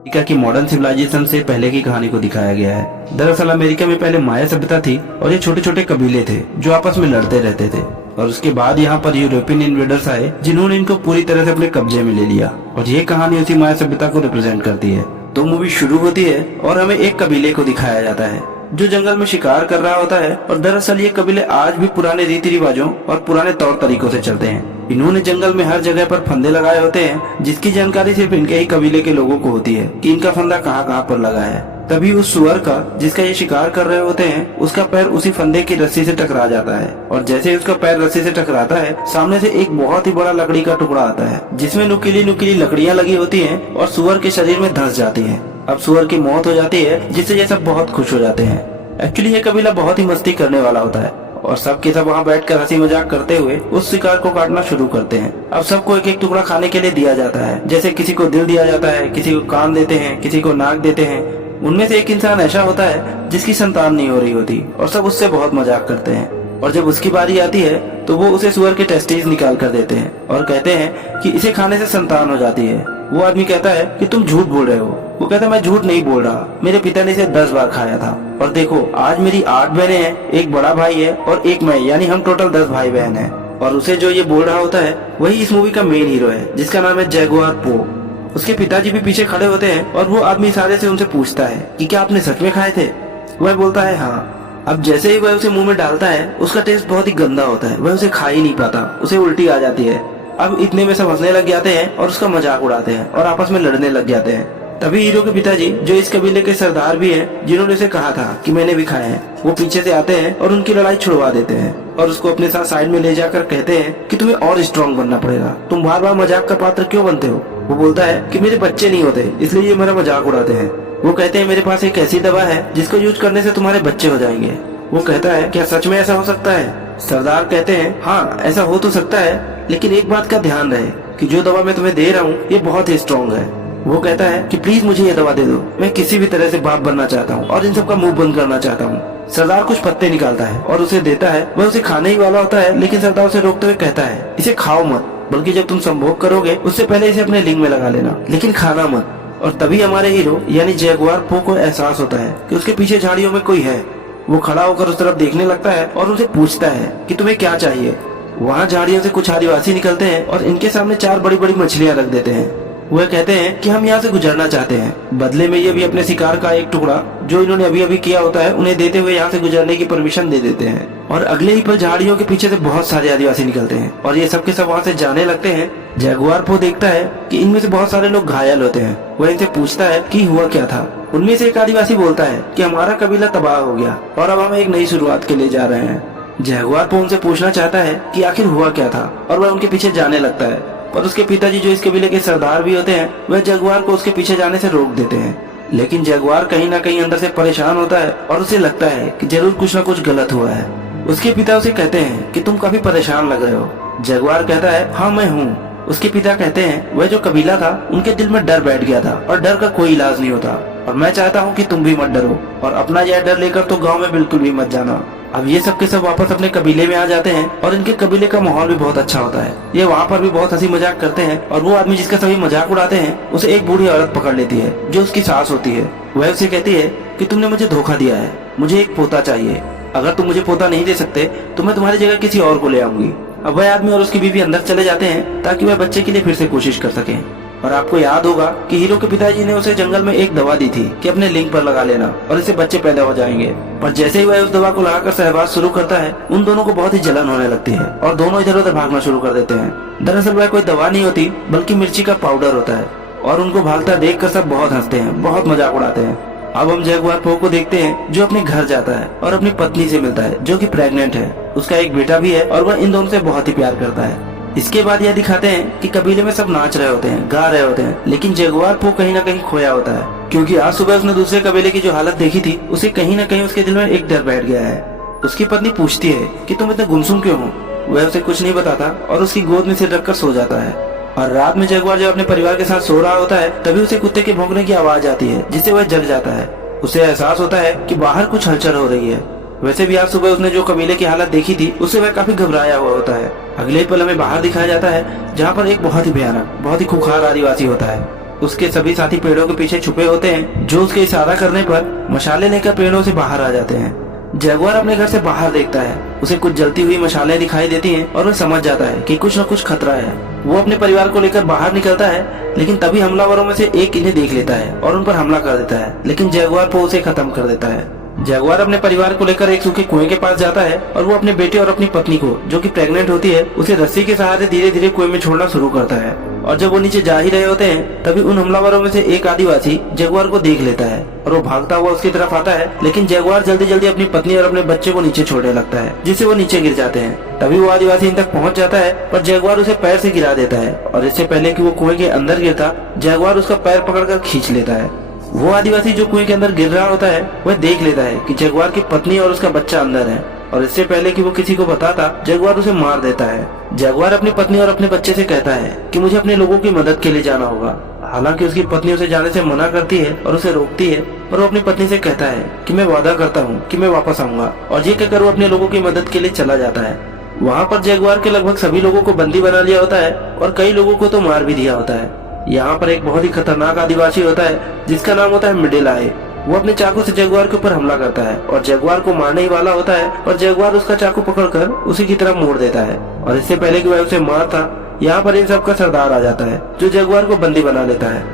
America की modern civilisation से पहले की कहानी को दिखाया गया है। दरअसल अमेरिका में पहले माया सभ्यता थी और ये छोटे छोटे कबीले थे जो आपस में लड़ते रहते थे। और उसके बाद यहाँ पर यूरोपियन इन्वेडर्स आए जिन्होंने इनको पूरी तरह से अपने कब्जे में ले लिया। और ये कहानी उसी माया सभ्यता को रिप्रेजेंट करती है। तो मूवी शुरू होती है और हमें एक कबीले को दिखाया जाता है जो जंगल में शिकार कर रहा होता है। और दरअसल ये कबीले आज भी पुराने रीति रिवाजों और पुराने तौर तरीकों से चलते हैं। इन्होंने जंगल में हर जगह पर फंदे लगाए होते हैं जिसकी जानकारी सिर्फ इनके ही कबीले के लोगों को होती है कि इनका फंदा कहाँ कहाँ पर लगा है। तभी उस सुअर का जिसका ये शिकार कर रहे होते हैं उसका पैर उसी फंदे की रस्सी से टकरा जाता है। और जैसे ही उसका पैर रस्सी से टकराता है सामने से एक बहुत ही बड़ा लकड़ी का टुकड़ा आता है जिसमें नुकीली नुकीली लकड़ियाँ लगी होती हैं और सुअर के शरीर में धंस जाती हैं। अब सुअर की मौत हो जाती है जिससे ये सब बहुत खुश हो जाते हैं। एक्चुअली ये कबीला बहुत ही मस्ती करने वाला होता है और सब के सब वहाँ बैठकर हंसी मजाक करते हुए उस शिकार को काटना शुरू करते हैं। अब सबको एक एक टुकड़ा खाने के लिए दिया जाता है। जैसे किसी को दिल दिया जाता है, किसी को कान देते हैं, किसी को नाक देते हैं। उनमें से एक इंसान ऐसा होता है जिसकी संतान नहीं हो रही होती और सब उससे बहुत मजाक करते हैं। और जब उसकी बारी आती है तो वो उसे सुअर के टेस्टिस निकाल कर देते हैं और कहते हैं कि इसे खाने से संतान हो जाती है। वो आदमी कहता है कि तुम झूठ बोल रहे हो। वो कहता है मैं झूठ नहीं बोल रहा, मेरे पिता ने इसे 10 बार खाया था। और देखो आज मेरी 8 बहनें हैं, एक बड़ा भाई है और एक मैं, यानी हम टोटल 10 भाई बहन हैं। और उसे जो ये बोल रहा होता है वही इस मूवी का मेन हीरो है जिसका नाम है जगुआर पो। उसके पिताजी भी पीछे खड़े होते हैं और वो आदमी इशारे से उनसे पूछता है कि क्या आपने सच में खाए थे। वह बोलता है हाँ। अब जैसे ही वह उसे मुंह में डालता है उसका टेस्ट बहुत ही गंदा होता है, वह उसे खा ही नहीं पाता, उसे उल्टी आ जाती है। अब इतने में सब हंसने लग जाते हैं और उसका मजाक उड़ाते हैं और आपस में लड़ने लग जाते हैं। तभी हीरो के पिताजी जो इस कबीले के सरदार भी हैं जिन्होंने उसे कहा था कि मैंने भी खाए हैं, वो पीछे से आते हैं और उनकी लड़ाई छुड़वा देते हैं और उसको अपने साथ साइड में ले जाकर कहते हैं कि तुम्हें और स्ट्रांग बनना पड़ेगा, तुम बार बार मजाक का पात्र क्यों बनते हो। वो बोलता है कि मेरे बच्चे नहीं होते इसलिए ये मेरा मजाक उड़ाते हैं। वो कहते हैं मेरे पास एक ऐसी दवा है जिसको यूज करने से तुम्हारे बच्चे हो जाएंगे। वो कहता है क्या सच में ऐसा हो सकता है। सरदार कहते हैं हाँ ऐसा हो तो सकता है, लेकिन एक बात का ध्यान रहे कि जो दवा मैं तुम्हें दे रहा हूँ ये बहुत ही स्ट्रांग है। वो कहता है कि प्लीज मुझे ये दवा दे दो, मैं किसी भी तरह से बाप बनना चाहता हूँ और इन सब का मुंह बंद करना चाहता हूँ। सरदार कुछ पत्ते निकालता है और उसे देता है। वह उसे खाने ही वाला होता है लेकिन सरदार उसे रोकते हुए कहता है इसे खाओ मत, बल्कि जब तुम संभोग करोगे उससे पहले इसे अपने लिंग में लगा लेना, लेकिन खाना मत। और तभी हमारे हीरो यानी जगुआर पो को एहसास होता है कि उसके पीछे झाड़ियों में कोई है। वो खड़ा होकर उस तरफ देखने लगता है और उसे पूछता है कि तुम्हें क्या चाहिए। वहाँ झाड़ियों से कुछ आदिवासी निकलते हैं और इनके सामने 4 बड़ी बड़ी मछलियाँ रख देते हैं। वह कहते हैं कि हम यहाँ से गुजरना चाहते हैं। बदले में ये भी अपने शिकार का एक टुकड़ा जो इन्होंने अभी अभी किया होता है उन्हें देते हुए यहाँ से गुजरने की परमिशन दे देते हैं। और अगले ही पल झाड़ियों के पीछे से बहुत सारे आदिवासी निकलते हैं और ये सब के सब वहाँ से जाने लगते हैं। जगुआर पो देखता है कि इनमें से बहुत सारे लोग घायल होते हैं। वह इनसे पूछता है कि हुआ क्या था। उनमें से एक आदिवासी बोलता है कि हमारा कबीला तबाह हो गया और अब हम एक नई शुरुआत के लिए जा रहे हैं। जगुआर पो उनसे पूछना चाहता है कि आखिर हुआ क्या था और वह उनके पीछे जाने लगता है। पर उसके पिताजी जो इस कबीले के सरदार भी होते हैं वह जगुआर को उसके पीछे जाने से रोक देते हैं। लेकिन जगुआर कहीं ना कहीं अंदर से परेशान होता है और उसे लगता है कि जरूर कुछ ना कुछ गलत हुआ है। उसके पिता उसे कहते हैं कि तुम काफी परेशान लग रहे हो। जगुआर कहता है हाँ मैं हूँ। उसके पिता कहते हैं वह जो कबीला था उनके दिल में डर बैठ गया था और डर का कोई इलाज नहीं होता और मैं चाहता हूँ कि तुम भी मत डरो और अपना यह डर लेकर तो गाँव में बिल्कुल भी मत जाना। अब ये सब के सब वापस अपने कबीले में आ जाते हैं और इनके कबीले का माहौल भी बहुत अच्छा होता है। ये वहाँ पर भी बहुत हंसी मजाक करते हैं और वो आदमी जिसका सभी मजाक उड़ाते हैं उसे एक बूढ़ी औरत पकड़ लेती है जो उसकी सास होती है। वह उसे कहती है कि तुमने मुझे धोखा दिया है, मुझे एक पोता चाहिए। अगर तुम मुझे पोता नहीं दे सकते तो मैं तुम्हारी जगह किसी और को ले आऊंगी। अब वह आदमी और उसकी बीवी अंदर चले जाते हैं ताकि वह बच्चे के लिए फिर से कोशिश कर सके। और आपको याद होगा कि हीरो के पिताजी ने उसे जंगल में एक दवा दी थी कि अपने लिंग पर लगा लेना और इससे बच्चे पैदा हो जाएंगे। पर जैसे ही वह उस दवा को लगाकर सहवास शुरू करता है उन दोनों को बहुत ही जलन होने लगती है और दोनों इधर उधर भागना शुरू कर देते हैं। दरअसल वह कोई दवा नहीं होती बल्कि मिर्ची का पाउडर होता है और उनको भागता देखकर सब बहुत हंसते हैं, बहुत मजाक उड़ाते हैं। अब हम जगुआर पो को देखते हैं जो अपने घर जाता है और अपनी पत्नी से मिलता है जो कि प्रेग्नेंट है। उसका एक बेटा भी है और वह इन दोनों से बहुत ही प्यार करता है। इसके बाद यह दिखाते हैं कि कबीले में सब नाच रहे होते हैं, गा रहे होते हैं, लेकिन जगुआर पो कहीं ना कहीं खोया होता है क्योंकि आज सुबह उसने दूसरे कबीले की जो हालत देखी थी उसे कहीं ना कहीं उसके दिल में एक डर बैठ गया है। उसकी पत्नी पूछती है कि तुम इतने गुमसुम क्यों हो। वह उसे कुछ नहीं बताता और उसकी गोद में सिर रखकर सो जाता है। और रात में जगुआर जब अपने परिवार के साथ सो रहा होता है तभी उसे कुत्ते के भौंकने की आवाज आती है जिससे वह जग जाता है। उसे एहसास होता है कि बाहर कुछ हलचल हो रही है। वैसे भी आज सुबह उसने जो कबीले की हालत देखी थी उससे वह काफी घबराया हुआ होता है। अगले पल हमें बाहर दिखाया जाता है जहाँ पर एक बहुत ही भयानक, बहुत ही खूंखार आदिवासी होता है। उसके सभी साथी पेड़ों के पीछे छुपे होते हैं, जो उसके इशारा करने पर मशाले लेकर पेड़ों से बाहर आ जाते हैं। जगुआर अपने घर से बाहर देखता है, उसे कुछ जलती हुई मशालें दिखाई देती हैं और वह समझ जाता है कि कुछ न कुछ खतरा है। वो अपने परिवार को लेकर बाहर निकलता है, लेकिन तभी हमलावरों में से एक इन्हें देख लेता है और उन पर हमला कर देता है, लेकिन जगुआर पो उसे खत्म कर देता है। जगुआर अपने परिवार को लेकर एक सूखे कुएं के पास जाता है और वो अपने बेटे और अपनी पत्नी को, जो कि प्रेग्नेंट होती है, उसे रस्सी के सहारे धीरे धीरे कुएं में छोड़ना शुरू करता है। और जब वो नीचे जा ही रहे होते हैं, तभी उन हमलावरों में से एक आदिवासी जगुआर को देख लेता है और वो भागता हुआ उसकी तरफ आता है, लेकिन जगुआर जल्दी जल्दी अपनी पत्नी और अपने बच्चे को नीचे छोड़ने लगता है, जिससे वो नीचे गिर जाते हैं। तभी वो आदिवासी इन तक पहुंच जाता है, पर जगुआर उसे पैर से गिरा देता है और इससे पहले कि वो कुएं के अंदर गिरता, जगुआर उसका पैर पकड़कर खींच लेता है। वो आदिवासी जो कुएं के अंदर गिर रहा होता है, वह देख लेता है कि जगुआर की पत्नी और उसका बच्चा अंदर है, और इससे पहले कि वो किसी को बताता, जगुआर उसे मार देता है। जगुआर अपनी पत्नी और अपने बच्चे से कहता है कि मुझे अपने लोगों की मदद के लिए जाना होगा। हालांकि उसकी पत्नी उसे जाने से मना करती है और उसे रोकती है, पर वो अपनी पत्नी से कहता है कि मैं वादा करता हूँ कि मैं वापस आऊंगा, और ये कहकर वो अपने लोगों की मदद के लिए चला जाता है। वहाँ पर जगुआर के लगभग सभी लोगों को बंदी बना लिया होता है और कई लोगों को तो मार भी दिया होता है। यहाँ पर एक बहुत ही खतरनाक आदिवासी होता है जिसका नाम होता है मिडिल आय। वो अपने चाकू से जगुआर के ऊपर हमला करता है और जगुआर को मारने ही वाला होता है, और जगुआर उसका चाकू पकड़कर उसी की तरफ मोड़ देता है। और इससे पहले कि वह उसे मारता, यहाँ पर इन सब का सरदार आ जाता है, जो जगुआर को बंदी बना लेता है।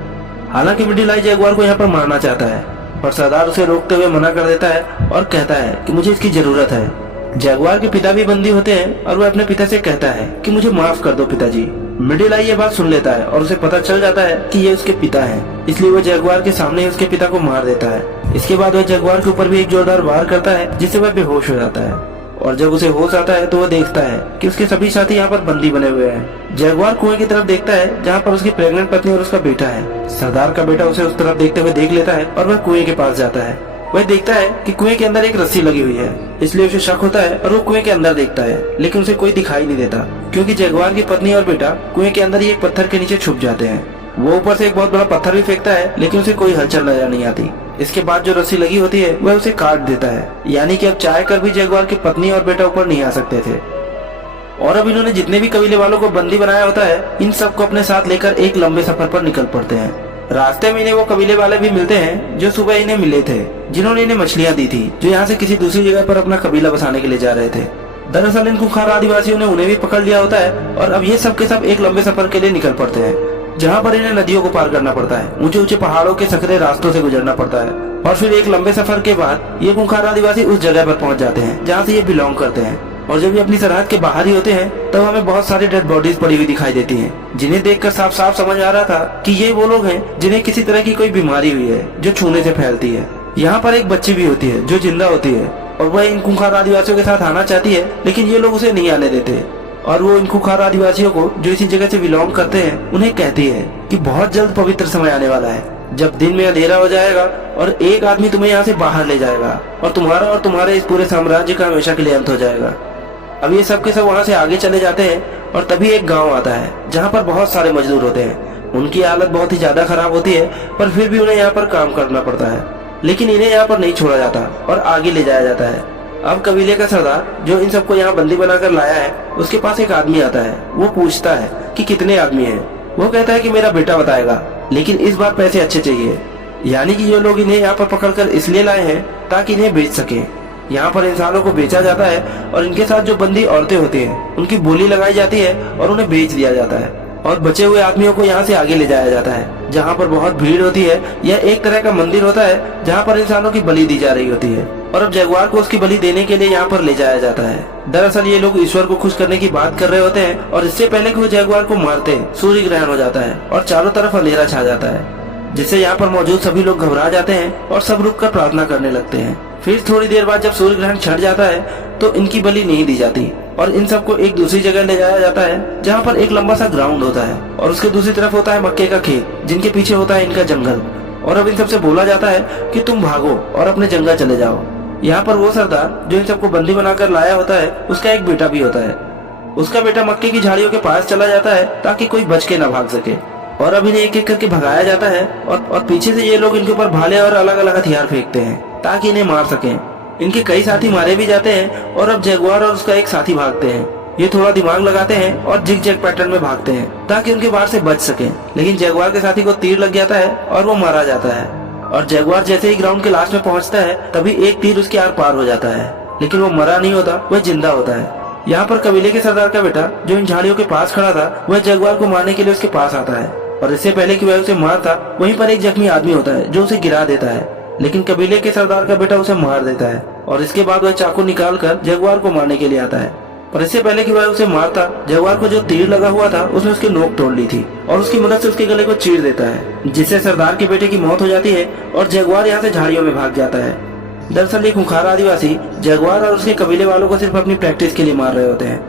हालांकि मिडिल आय जगुआर को यहाँ पर मारना चाहता है, पर सरदार उसे रोकते हुए मना कर देता है और कहता है कि मुझे इसकी जरूरत है। जगुआर के पिता भी बंदी होते हैं और वह अपने पिता से कहता है कि मुझे माफ कर दो पिताजी। मिडिल आय ये बात सुन लेता है और उसे पता चल जाता है कि ये उसके पिता हैं, इसलिए वह जगुआर के सामने ही उसके पिता को मार देता है। इसके बाद वह जगुआर के ऊपर भी एक जोरदार वार करता है, जिससे वह बेहोश हो जाता है। और जब उसे होश आता है तो वह देखता है कि उसके सभी साथी यहाँ पर बंदी बने हुए हैं। जगुआर कुएं की तरफ देखता है जहाँ पर उसकी प्रेग्नेंट पत्नी और उसका बेटा है। सरदार का बेटा उसे उस तरफ देखते हुए देख लेता है और वह कुएं के पास जाता है। वह देखता है कि कुएं के अंदर एक रस्सी लगी हुई है, इसलिए उसे शक होता है और वो कुएं के अंदर देखता है, लेकिन उसे कोई दिखाई नहीं देता, क्योंकि जगुआर की पत्नी और बेटा कुएं के अंदर ही एक पत्थर के नीचे छुप जाते हैं। वो ऊपर से एक बहुत बड़ा पत्थर भी फेंकता है, लेकिन उसे कोई हलचल नजर नहीं आती। इसके बाद जो रस्सी लगी होती है वह उसे काट देता है, यानी कि अब चाह कर भी जगुआर की पत्नी और बेटा ऊपर नहीं आ सकते थे। और अब इन्होंने जितने भी कबीले वालों को बंदी बनाया होता है, इन सबको अपने साथ लेकर एक लंबे सफर पर निकल पड़ते हैं। रास्ते में इन्हें वो कबीले वाले भी मिलते हैं जो सुबह इन्हें मिले थे, जिन्होंने इन्हें मछलियां दी थी, जो यहाँ से किसी दूसरी जगह पर अपना कबीला बसाने के लिए जा रहे थे। दरअसल इन खूंखार आदिवासियों ने उन्हें भी पकड़ लिया होता है और अब ये सब के सब एक लंबे सफर के लिए निकल पड़ते हैं, जहाँ पर इन्हें नदियों को पार करना पड़ता है, ऊंचे ऊंचे पहाड़ों के सकरे रास्तों से गुजरना पड़ता है, और फिर एक लंबे सफर के बाद ये खूंखार आदिवासी उस जगह पर पहुंच जाते हैं जहाँ से ये बिलोंग करते हैं। और जब ये अपनी सरहद के बाहर ही होते हैं, तब हमें बहुत सारी डेड बॉडीज पड़ी हुई दिखाई देती हैं, जिन्हें देखकर साफ साफ समझ आ रहा था कि ये वो लोग हैं जिन्हें किसी तरह की कोई बीमारी हुई है जो छूने से फैलती है। यहाँ पर एक बच्ची भी होती है जो जिंदा होती है, और वह इन खूंखार आदिवासियों के साथ आना चाहती है, लेकिन ये लोग उसे नहीं आने देते। और वो इन खूंखार आदिवासियों को, जो इसी जगह से बिलोंग करते हैं, उन्हें कहती है कि बहुत जल्द पवित्र समय आने वाला है, जब दिन में अंधेरा हो जाएगा और एक आदमी तुम्हें यहाँ से बाहर ले जाएगा, और तुम्हारे इस पूरे साम्राज्य का हमेशा के लिए अंत हो जाएगा। अब ये सब के सब वहाँ से आगे चले जाते हैं और तभी एक गांव आता है जहाँ पर बहुत सारे मजदूर होते हैं। उनकी हालत बहुत ही ज्यादा खराब होती है, पर फिर भी उन्हें यहाँ पर काम करना पड़ता है, लेकिन इन्हें यहाँ पर नहीं छोड़ा जाता और आगे ले जाया जाता है। अब कबीले का सरदार, जो इन सबको यहाँ बंदी बनाकर लाया है, उसके पास एक आदमी आता है। वो पूछता है कि कितने आदमी हैं। वो कहता है कि मेरा बेटा बताएगा, लेकिन इस बार पैसे अच्छे चाहिए। यानी कि ये लोग इन्हें यहाँ पर पकड़कर इसलिए लाए हैं ताकि इन्हें बेच सके। यहाँ पर इंसानों को बेचा जाता है और इनके साथ जो बंदी औरतें होती हैं, उनकी बोली लगाई जाती है और उन्हें बेच दिया जाता है, और बचे हुए आदमियों को यहाँ से आगे ले जाया जाता है, जहाँ पर बहुत भीड़ होती है। यह एक तरह का मंदिर होता है जहाँ पर इंसानों की बलि दी जा रही होती है, और अब जगुआर को उसकी बलि देने के लिए यहाँ पर ले जाया जाता है। दरअसल ये लोग ईश्वर को खुश करने की बात कर रहे होते हैं, और इससे पहले कि वो जगुआर को मारते, सूर्य ग्रहण हो जाता है और चारों तरफ अंधेरा छा जाता है, जिससे यहाँ पर मौजूद सभी लोग घबरा जाते हैं और सब रुक कर प्रार्थना करने लगते हैं। फिर थोड़ी देर बाद जब सूर्य ग्रहण छट जाता है, तो इनकी बलि नहीं दी जाती और इन सबको एक दूसरी जगह ले जाया जाता है, जहाँ पर एक लंबा सा ग्राउंड होता है, और उसके दूसरी तरफ होता है मक्के का खेत, जिनके पीछे होता है इनका जंगल। और अब इन सबसे बोला जाता है कि तुम भागो और अपने जंगल चले जाओ। यहाँ पर वो सरदार, जो इन सबको बंदी बनाकर लाया होता है, उसका एक बेटा भी होता है। उसका बेटा मक्के की झाड़ियों के पास चला जाता है ताकि कोई बच के न भाग सके, और अब इन्हें एक एक करके भगाया जाता है, और पीछे से ये लोग इनके ऊपर भाले और अलग अलग हथियार फेंकते हैं ताकि इन्हें मार सकें। इनके कई साथी मारे भी जाते हैं, और अब जगुआर और उसका एक साथी भागते हैं, ये थोड़ा दिमाग लगाते हैं और जिग जैग पैटर्न में भागते हैं ताकि उनके वार से बच सकें। लेकिन जगुआर के साथी को तीर लग जाता है और वो मारा जाता है। और जगुआर जैसे ही ग्राउंड के लास्ट में पहुंचता है तभी एक तीर उसके आर पार हो जाता है, लेकिन वो मरा नहीं होता, वह जिंदा होता है। यहाँ पर कबीले के सरदार का बेटा जो इन झाड़ियों के पास खड़ा था वह जगुआर को मारने के लिए उसके पास आता है। और इससे पहले कि वह उसे मारता वहीं पर एक जख्मी आदमी होता है जो उसे गिरा देता है, लेकिन कबीले के सरदार का बेटा उसे मार देता है। और इसके बाद वह चाकू निकाल कर जगुआर को मारने के लिए आता है। पर इससे पहले कि वह उसे मारता, जगुआर को जो तीर लगा हुआ था उसने उसकी नोक तोड़ ली थी और उसकी मदद से उसके गले को चीर देता है, जिससे सरदार के बेटे की मौत हो जाती है और जगुआर यहाँ से झाड़ियों में भाग जाता है। दरअसल ये खूंखार आदिवासी जगुआर और उसके कबीले वालों को सिर्फ अपनी प्रैक्टिस के लिए मार रहे होते हैं।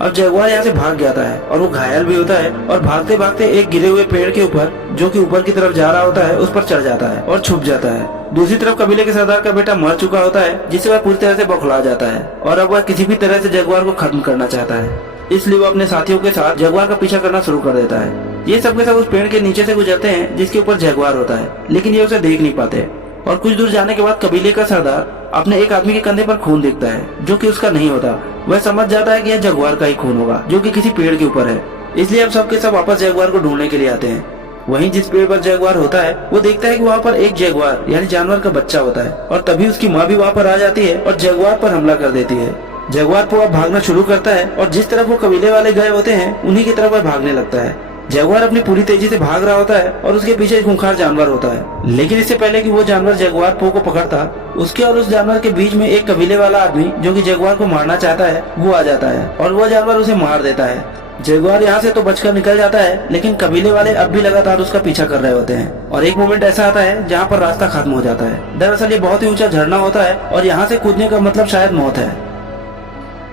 अब जगुआर यहाँ से भाग जाता है और वो घायल भी होता है और भागते भागते एक गिरे हुए पेड़ के ऊपर जो कि ऊपर की तरफ जा रहा होता है उस पर चढ़ जाता है और छुप जाता है। दूसरी तरफ कबीले के सरदार का बेटा मर चुका होता है, जिससे वह पूरी तरह से बौखला जाता है और अब वह किसी भी तरह से जगुआर को खत्म करना चाहता है। इसलिए वो अपने साथियों के साथ जगुआर का पीछा करना शुरू कर देता है। ये सब के सब उस पेड़ के नीचे से गुजरते हैं जिसके ऊपर जगुआर होता है, लेकिन ये उसे देख नहीं पाते। और कुछ दूर जाने के बाद कबीले का सरदार अपने एक आदमी के कंधे पर खून देखता है जो कि उसका नहीं होता। वह समझ जाता है कि यह जगुआर का ही खून होगा जो कि किसी पेड़ के ऊपर है। इसलिए अब सबके सब वापस जगुआर को ढूंढने के लिए आते हैं। वहीं जिस पेड़ पर जगुआर होता है वो देखता है कि वहाँ पर एक जगुआर यानी जानवर का बच्चा होता है और तभी उसकी माँ भी वहाँ पर आ जाती है और जगुआर पर हमला कर देती है। जगुआर को अब भागना शुरू करता है और जिस तरफ वो कबीले वाले गए होते हैं उन्हीं की तरफ वह भागने लगता है। जगुआर अपनी पूरी तेजी से भाग रहा होता है और उसके पीछे एक खूंखार जानवर होता है, लेकिन इससे पहले कि वो जानवर जगुआर पो को पकड़ता, उसके और उस जानवर के बीच में एक कबीले वाला आदमी जो कि जगुआर को मारना चाहता है वो आ जाता है और वो जानवर उसे मार देता है। जगुआर यहाँ से तो बचकर निकल जाता है, लेकिन कबीले वाले अब भी लगातार उसका पीछा कर रहे होते हैं और एक मोमेंट ऐसा आता है जहाँ पर रास्ता खत्म हो जाता है। दरअसल ये बहुत ही ऊंचा झरना होता है और यहाँ से कूदने का मतलब शायद मौत है,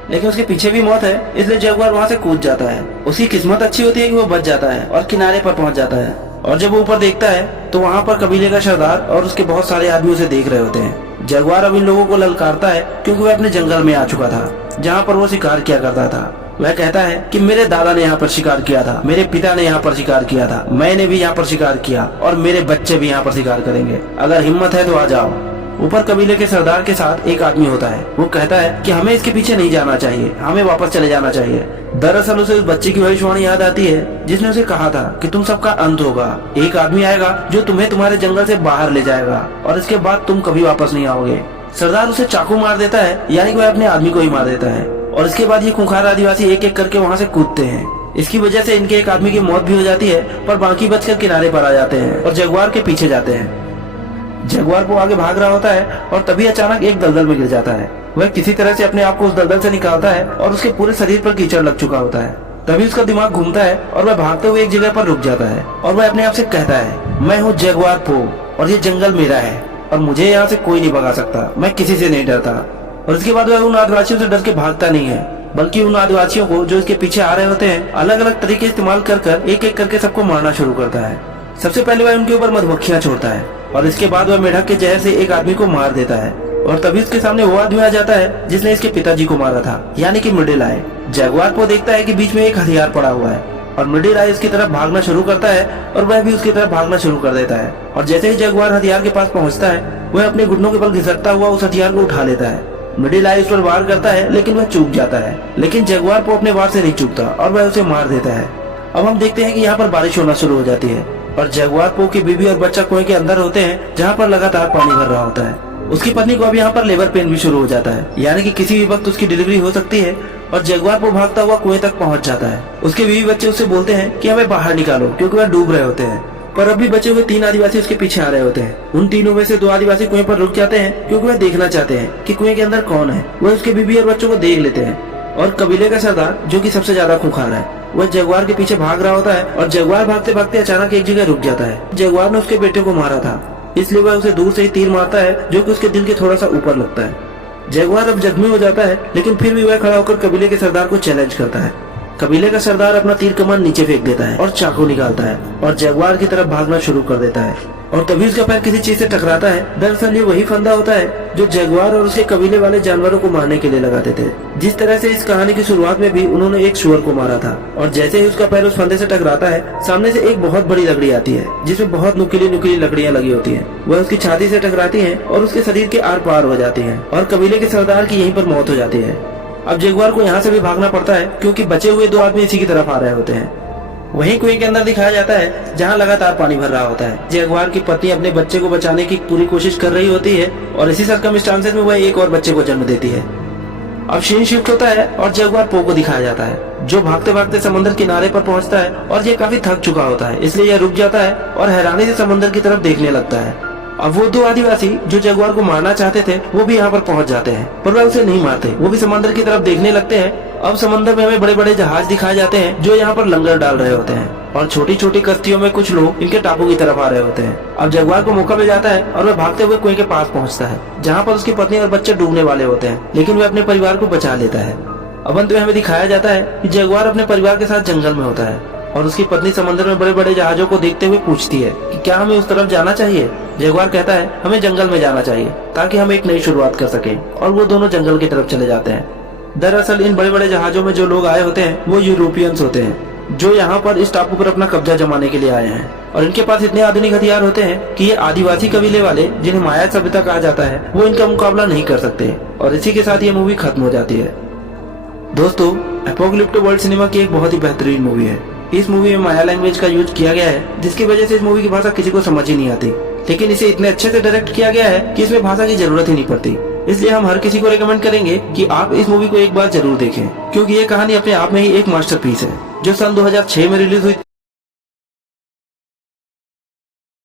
लेकिन उसके पीछे भी मौत है, इसलिए जगुआर वहाँ से कूद जाता है। उसकी किस्मत अच्छी होती है कि वो बच जाता है और किनारे पर पहुँच जाता है। और जब वो ऊपर देखता है तो वहाँ पर कबीले का सरदार और उसके बहुत सारे आदमी उसे देख रहे होते हैं। जगुआर अब इन लोगों को ललकारता है क्योंकि वह अपने जंगल में आ चुका था जहाँ पर वो शिकार किया करता था। वह कहता है कि मेरे दादा ने यहाँ पर शिकार किया था, मेरे पिता ने यहाँ पर शिकार किया था, मैंने भी यहाँ पर शिकार किया और मेरे बच्चे भी यहाँ पर शिकार करेंगे। अगर हिम्मत है तो आ जाओ। ऊपर कबीले के सरदार के साथ एक आदमी होता है, वो कहता है कि हमें इसके पीछे नहीं जाना चाहिए, हमें वापस चले जाना चाहिए। दरअसल उसे उस बच्चे की भविष्यवाणी याद आती है जिसने उसे कहा था कि तुम सबका अंत होगा, एक आदमी आएगा जो तुम्हें तुम्हारे जंगल से बाहर ले जाएगा और इसके बाद तुम कभी वापस नहीं आओगे। सरदार उसे चाकू मार देता है, यानी कि वह अपने आदमी को ही मार देता है। और इसके बाद ये खूंखार आदिवासी एक एक करके वहाँ से कूदते हैं। इसकी वजह से इनके एक आदमी की मौत भी हो जाती है, पर बाकी बचकर किनारे पर आ जाते हैं और जगुआर के पीछे जाते हैं। जगुआर वो आगे भाग रहा होता है और तभी अचानक एक दलदल में गिर जाता है। वह किसी तरह से अपने आप को उस दलदल से निकालता है और उसके पूरे शरीर पर कीचड़ लग चुका होता है। तभी उसका दिमाग घूमता है और वह भागते हुए एक जगह पर रुक जाता है और वह अपने आप से कहता है, मैं हूँ जगुआर पो और ये जंगल मेरा है और मुझे यहाँ से कोई नहीं भगा सकता, मैं किसी से नहीं डरता। और इसके बाद वह उन आदिवासियों से डर के भागता नहीं है, बल्कि उन आदिवासियों को जो इसके पीछे आ रहे होते हैं अलग अलग तरीके इस्तेमाल कर एक एक करके सबको मारना शुरू करता है। सबसे पहले वह उनके ऊपर मधुमक्खियां छोड़ता है और इसके बाद वह मेढक के जहर से एक आदमी को मार देता है। और तभी उसके सामने वो आदमी आ जाता है जिसने इसके पिताजी को मारा था, यानी कि मिडिल आई। जगुआर को देखता है कि बीच में एक हथियार पड़ा हुआ है और मिडिल आई उसकी तरफ भागना शुरू करता है और वह भी उसकी तरफ भागना शुरू कर देता है। और जैसे ही जगुआर हथियार के पास पहुंचता है वह अपने घुटनों के बल घिसटता हुआ उस हथियार को उठा लेता है। मिडिल आई उस पर वार करता है लेकिन वह चूक जाता है, लेकिन जगुआर को अपने वार से नहीं चूकता और वह उसे मार देता है। अब हम देखते हैं कि यहाँ पर बारिश होना शुरू हो जाती है और जगुआर पो की बीवी और बच्चा कुएं के अंदर होते हैं जहाँ पर लगातार पानी भर रहा होता है। उसकी पत्नी को अब यहाँ पर लेबर पेन भी शुरू हो जाता है, यानी कि किसी भी वक्त उसकी डिलीवरी हो सकती है। और जगुआर पो भागता हुआ कुएं तक पहुँच जाता है। उसके बीवी बच्चे उससे बोलते हैं कि हमें बाहर निकालो क्योंकि वह डूब रहे होते हैं, पर अभी बचे हुए 3 आदिवासी उसके पीछे आ रहे होते हैं। उन तीनों में से 2 आदिवासी कुएं पर रुक जाते हैं क्योंकि वह देखना चाहते हैं कि कुएं के अंदर कौन है। वह उसके बीवी और बच्चों को देख लेते हैं और कबीले का सरदार जो कि सबसे ज्यादा खूंखार है वह जगुआर के पीछे भाग रहा होता है और जगुआर भागते भागते अचानक एक जगह रुक जाता है। जगुआर ने उसके बेटे को मारा था, इसलिए वह उसे दूर से ही तीर मारता है जो कि उसके दिल के थोड़ा सा ऊपर लगता है। जगुआर अब जख्मी हो जाता है, लेकिन फिर भी वह खड़ा होकर कबीले के सरदार को चैलेंज करता है। कबीले का सरदार अपना तीर कमान नीचे फेंक देता है और चाकू निकालता है और जगुआर की तरफ भागना शुरू कर देता है और तभी उसका पैर किसी चीज से टकराता है। दरअसल ये वही फंदा होता है जो जगुआर और उसके कबीले वाले जानवरों को मारने के लिए लगाते थे। जिस तरह से इस कहानी की शुरुआत में भी उन्होंने एक शुअर को मारा था और जैसे ही उसका पैर उस फंदे से टकराता है सामने से एक बहुत बड़ी लकड़ी आती है जिसमें बहुत नुकीली नुकीली लकड़ियां लगी होती हैं। वह उसकी छाती से टकराती हैं और उसके शरीर के आर पार हो जाती हैं और कबीले के सरदार की यहीं पर मौत हो जाती है। अब जगुआर को यहाँ से भी भागना पड़ता है क्योंकि बचे हुए 2 आदमी इसी की तरफ आ रहे होते हैं। वहीं कुएं के अंदर दिखाया जाता है जहाँ लगातार पानी भर रहा होता है। जगुआर की पत्नी अपने बच्चे को बचाने की पूरी कोशिश कर रही होती है और इसी सर्कमस्टांसेस में वह एक और बच्चे को जन्म देती है। अब सीन शिफ्ट होता है और जगुआर पो को दिखाया जाता है जो भागते भागते समुद्र किनारे पर पहुंचता है और ये काफी थक चुका होता है, इसलिए यह रुक जाता है और हैरानी से समुद्र की तरफ देखने लगता है। अब वो 2 आदिवासी जो जगुआर को मारना चाहते थे वो भी यहाँ पर पहुंच जाते हैं, पर वह उसे नहीं मारते, वो भी समंदर की तरफ देखने लगते हैं। अब समंदर में हमें बड़े बड़े जहाज दिखाए जाते हैं जो यहाँ पर लंगर डाल रहे होते हैं और छोटी छोटी कश्तियों में कुछ लोग इनके टापू की तरफ आ रहे होते हैं। अब जगुआर को मौका मिल जाता है और वह भागते हुए कुएं के पास पहुँचता है जहाँ पर उसकी पत्नी और बच्चे डूबने वाले होते हैं, लेकिन वह अपने परिवार को बचा लेता है। अब अंत में हमें दिखाया जाता है कि जगुआर अपने परिवार के साथ जंगल में होता है और उसकी पत्नी समंदर में बड़े बड़े जहाजों को देखते हुए पूछती है कि क्या हमें उस तरफ जाना चाहिए। जगुआर कहता है हमें जंगल में जाना चाहिए ताकि हम एक नई शुरुआत कर सकें, और वो दोनों जंगल की तरफ चले जाते हैं। दरअसल इन बड़े बड़े जहाजों में जो लोग आए होते हैं वो यूरोपियंस होते हैं जो यहाँ पर इस टापू पर अपना कब्जा जमाने के लिए आए हैं, और इनके पास इतने आधुनिक हथियार होते हैं कि ये आदिवासी कबीले वाले जिन्हें माया सभ्यता कहा जाता है वो इनका मुकाबला नहीं कर सकते। और इसी के साथ ये मूवी खत्म हो जाती है। दोस्तों, एपोकलिप्टो वर्ल्ड सिनेमा की एक बहुत ही बेहतरीन मूवी है। इस मूवी में माया लैंग्वेज का यूज किया गया है जिसकी वजह से इस मूवी की भाषा किसी को समझ ही नहीं आती, लेकिन इसे इतने अच्छे से डायरेक्ट किया गया है कि इसमें भाषा की जरूरत ही नहीं पड़ती। इसलिए हम हर किसी को रेकमेंड करेंगे कि आप इस मूवी को एक बार जरूर देखें, क्योंकि ये कहानी अपने आप में ही एक मास्टरपीस है जो सन 2006 में रिलीज हुई।